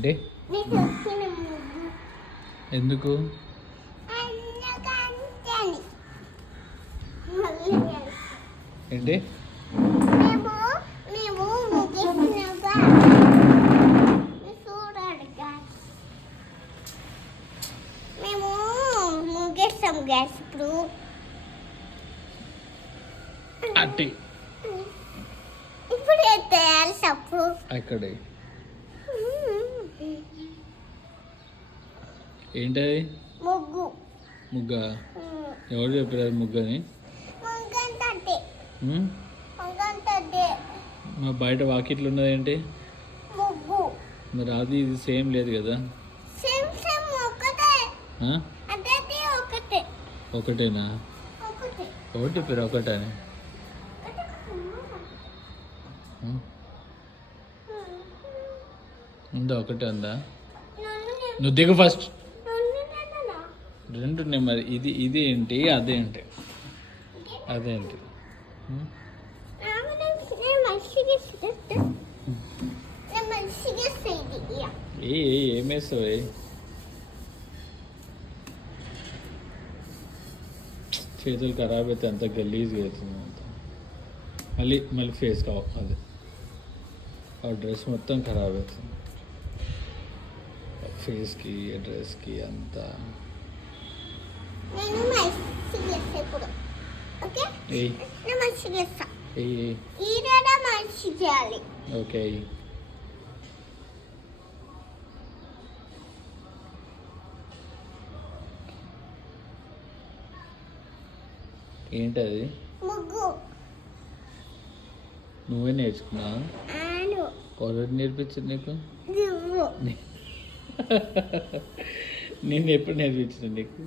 అంటే ఎందుకు ఏంటి మేము ముగ్గేస్తాం గ్యాస్ ఇప్పుడు అట్టి ఇప్పుడు తయారు సప్పు అక్కడే ఏంటది ముగ్గు ముగ్గ ఎవరు చెప్పారు ముగ్గని ముగ్గంటే మా బయట వాకిట్లు ఉన్నదేంటి ముగ్గు మరి అది ఇది సేమ్ లేదు కదా సేమ్ సేమ్ ఒకటే ఆ? అదే ఒకటే ఒకటేనా ఒకటే ఎవరు చెప్పారు ఒకటని ఉందా ఒకటే ఉందా నువ్వు దిగు ఫస్ట్ రెండు ఉన్నాయి మరి ఇది ఇది ఏంటి అదేంటి అదేంటి ఏమేస్తావు చేతులు ఖరాబ్ అయితే అంత గలీజ్గా అవుతుంది అంత మళ్ళీ మళ్ళీ ఫేస్ కావు అది ఆ డ్రెస్ మొత్తం ఖరాబ్ అవుతుంది ఫేస్కి డ్రెస్కి అంతా ఓకే ఏంటది నువ్వే నేర్చుకున్నా ఎవరు నేర్పించింది నీకు నేను ఎప్పుడు నేర్పించిన నీకు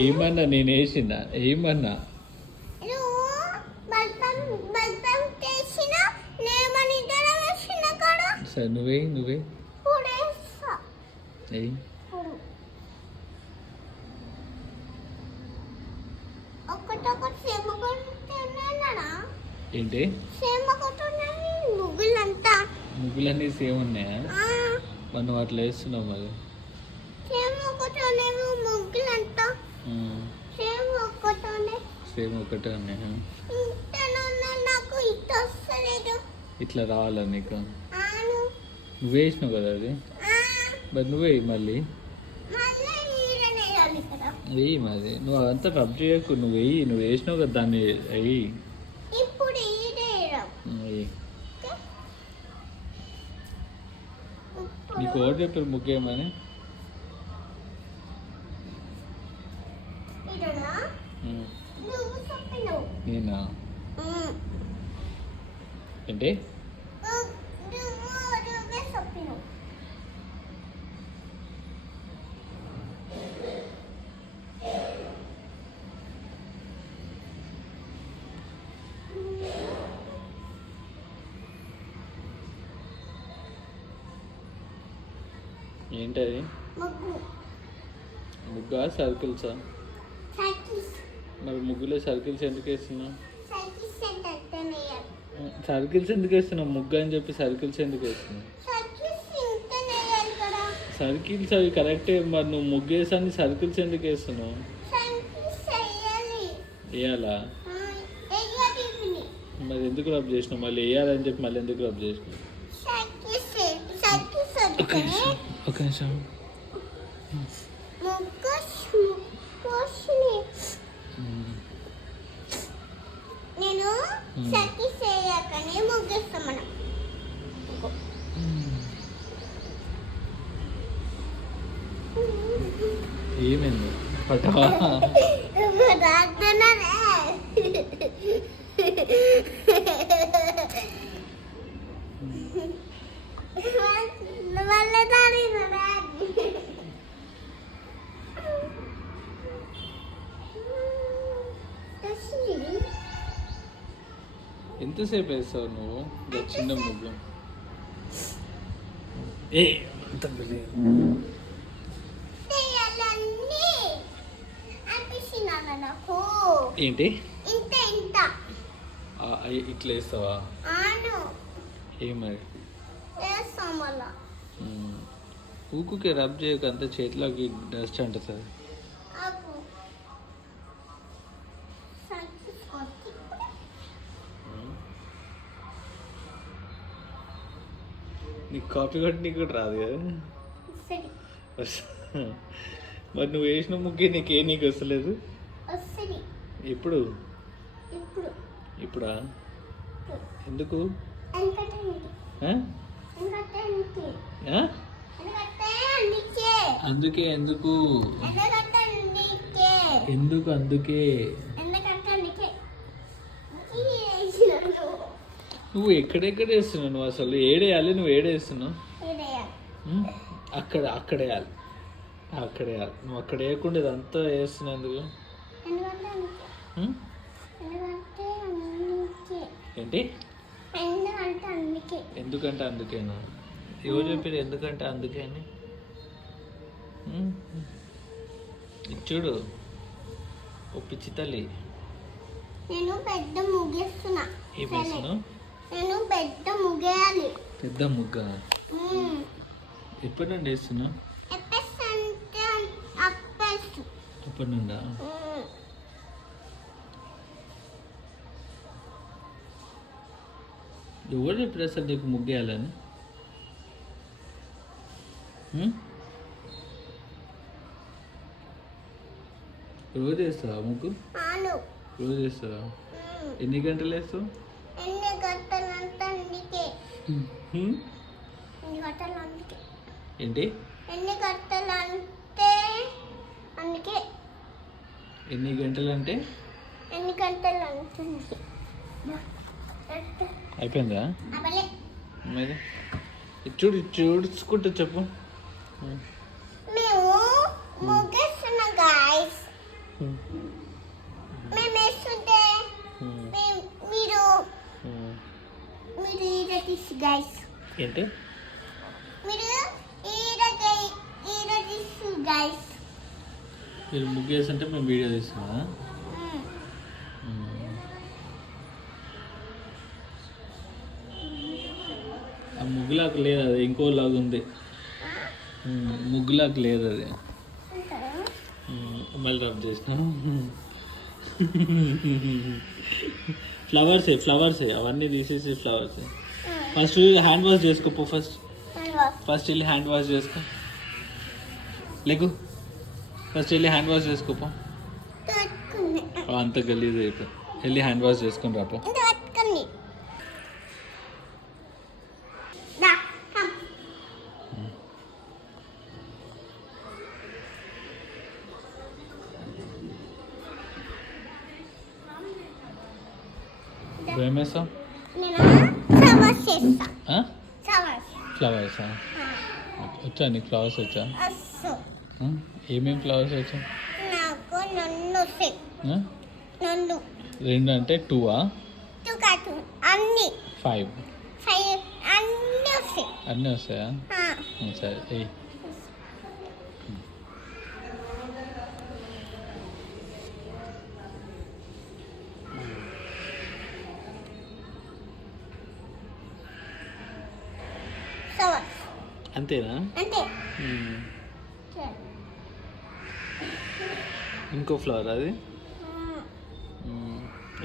ఏమన్నా నేను వేసిన ఏమన్నా సరే నువ్వే ఏంటి ముగ్గులన్నీ సేమ్ ఉన్నాయా మనం అట్లా వేస్తున్నావు మరి సేమ్ ఒకటే ఉన్నాయా ఇట్లా రావాలా నీకు నువ్వు వేసినావు కదా అది మరి నువ్వే మళ్ళీ వెయ్యి మరి నువ్వు అదంతా రబ్ చేయకు నువ్వు వెయ్యి నువ్వు వేసినావు కదా దాన్ని వెయ్యి నీకు ఓటు చెప్పారు ముఖ్యమని నేనా ఏంటి ఏంటది ముగ్గా సర్కిల్సా మరి ముగ్గులో సర్కిల్స్ ఎందుకు వేస్తున్నావు సర్కిల్స్ ఎందుకు వేస్తున్నావు ముగ్గు అని చెప్పి సర్కిల్స్ ఎందుకు వేస్తున్నావు సర్కిల్స్ అవి కరెక్టే మరి నువ్వు ముగ్గు వేసాన్ని సర్కిల్స్ ఎందుకు వేస్తున్నావు వేయాలా మరి ఎందుకు రబ్ చేసినావు మళ్ళీ వేయాలని చెప్పి మళ్ళీ ఎందుకు రబ్ చేసినావు ఒక నిమిషం నేను సఖి చేయకనే ముగ్గేస్తాం మనం ఏమైంది పట్టవా ఎంతసేపు వేస్తావు నువ్వు చిన్న ముగ్గు ఏంటి ఇట్లా వేస్తావా ఏ మరి ఊకుకే రబ్ చేయక అంత చేతిలోకి డస్ట్ అంటుంది. ఆకు సర్కిపోతే నీకు కాఫీ కొట్టి నీకు కూడా రాదు కదా. సరి మరి నువ్వు వేసిన ముగ్గే నీకు వస్తలేదు. వస్తుంది ఎప్పుడు? ఇప్పుడు ఇప్పుడా? ఎందుకు? ఎందుకంటే ఆ? ఎందుకంటే అందుకే ఆ? ఎందుకంటే అందుకే అందుకే ఎందుకు? ఎందుకంటే అందుకే ఎందుకు అందుకే? ఎందుకంటే అందుకే ఈ ఏజ్లో నువ్వు ఎక్కడెక్కడ వేస్తున్నావు? నువ్వు అసలు ఏడేయాలి, నువ్వు ఏడేస్తున్నావు. ఇదేయాలి. అక్కడ వేయాలి. నువ్వు అక్కడ వేయకుండా ఇదంతా వేస్తున్నావు ఎందుకు? ఎందుకంటే అందుకే ఉం? ఎందుకంటే అందుకే ఏంటి? ఎందుకంటే అందుకే ఎందుకంటే అందుకేనా? ఎవరు చెప్పారు ఎందుకంటే అందుకే అని? ఉం? ఇది చూడు, ఓ పిచ్చి తల్లి, నేను పెద్ద ముగ్గేస్తున్నా. ఏం వేస్తున్నావు? నేను పెద్ద ముగ్గేయాలి. పెద్ద ముగ్గ ఎప్పటి నుండి వేస్తున్నావు? ఎప్పేస్ అంటే అప్పేస్. ఎప్పటి నుండా? ఎవరు చెప్పారు అసలు నీకు ముగ్గేయాలని? రోజు వేస్తావా ముగ్గు? అవును. రోజు వేస్తావా? ఎన్ని గంటలు వేస్తావు? ఎన్ని గంటలంటే అందుకే. ఎన్ని గంటలు అందుకే. ఏంటి? ఎన్ని గంటలంటే అందుకే. ఎన్ని గంటలు అంటే? ఎన్ని గంటలు అంటుంది. అయిపోయిందా? అవలే. మరి చూడుచుకుంటూ చెప్పు. మేము ముగ్గేస్తున్నా గాయస్. మేము వేస్తుంటే మీరు ఈడ తీసు గాయస్. ఏంటి? మీరు ఈడ తీసు గాయస్. మీరు ముగ్గు వేస్తుంటే మేము వీడియో తీస్తున్నా. ఆ ముగ్గులాగా లేదు, అది ఇంకోలాగా ఉంది. ముగ్గులాగా లేదు అది. మళ్ళీ రబ్ చేసిన ఫ్లవర్సే అవన్నీ తీసేసి ఫ్లవర్సే. ఫస్ట్ హ్యాండ్ వాష్ చేసుకోపో. ఫస్ట్ వెళ్ళి హ్యాండ్ వాష్ చేసుకో. లేకు ఫస్ట్ వెళ్ళి హ్యాండ్ వాష్ చేసుకోపో. అంత గలీజ్ అయిపోయి వెళ్ళి హ్యాండ్ వాష్ చేసుకొని రాపో. ఏమేస్తావు? ఫ్లవర్సా? వచ్చా నీకు ఫ్లవర్స్ వచ్చా? ఏమేమి ఫ్లవర్స్ వచ్చా? నాకు నన్ను 2 అంటే 2ఆ? అన్ని 5 అన్ని వస్తాయి. అన్నీ వస్తాయా? సరే ఏయ్. అంతేనా? అంతే. ఇంకో ఫ్లవర్ అది?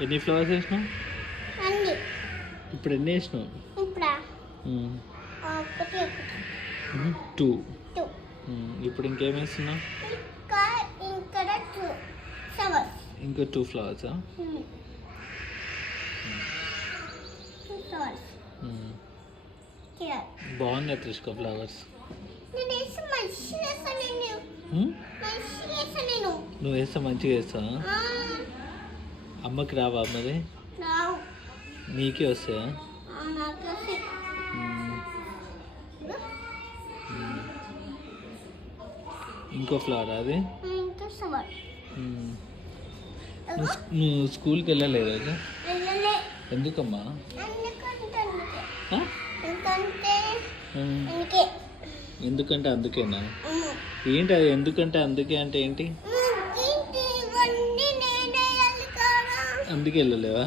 ఎన్ని ఫ్లవర్స్ వేసినావు ఇప్పుడు? ఎన్ని వేసినావు? 2. ఇప్పుడు ఇంకేం వేస్తున్నావు? ఇంకో 2 ఫ్లవర్సా? బాగుంది త్రిష్క ఫ్లవర్స్. నువ్వు వేస్తా మంచిగా వేస్తా. అమ్మకి రావా మరి? నీకే వస్తాయా? ఇంకో ఫ్లవర్ అది? నువ్వు స్కూల్కి వెళ్ళలేదు అది? ఎందుకమ్మా? ఎందుకంటే అందుకేనా? ఏంటి అది ఎందుకంటే అందుకే అంటే ఏంటి? అందుకే వెళ్ళలేవా?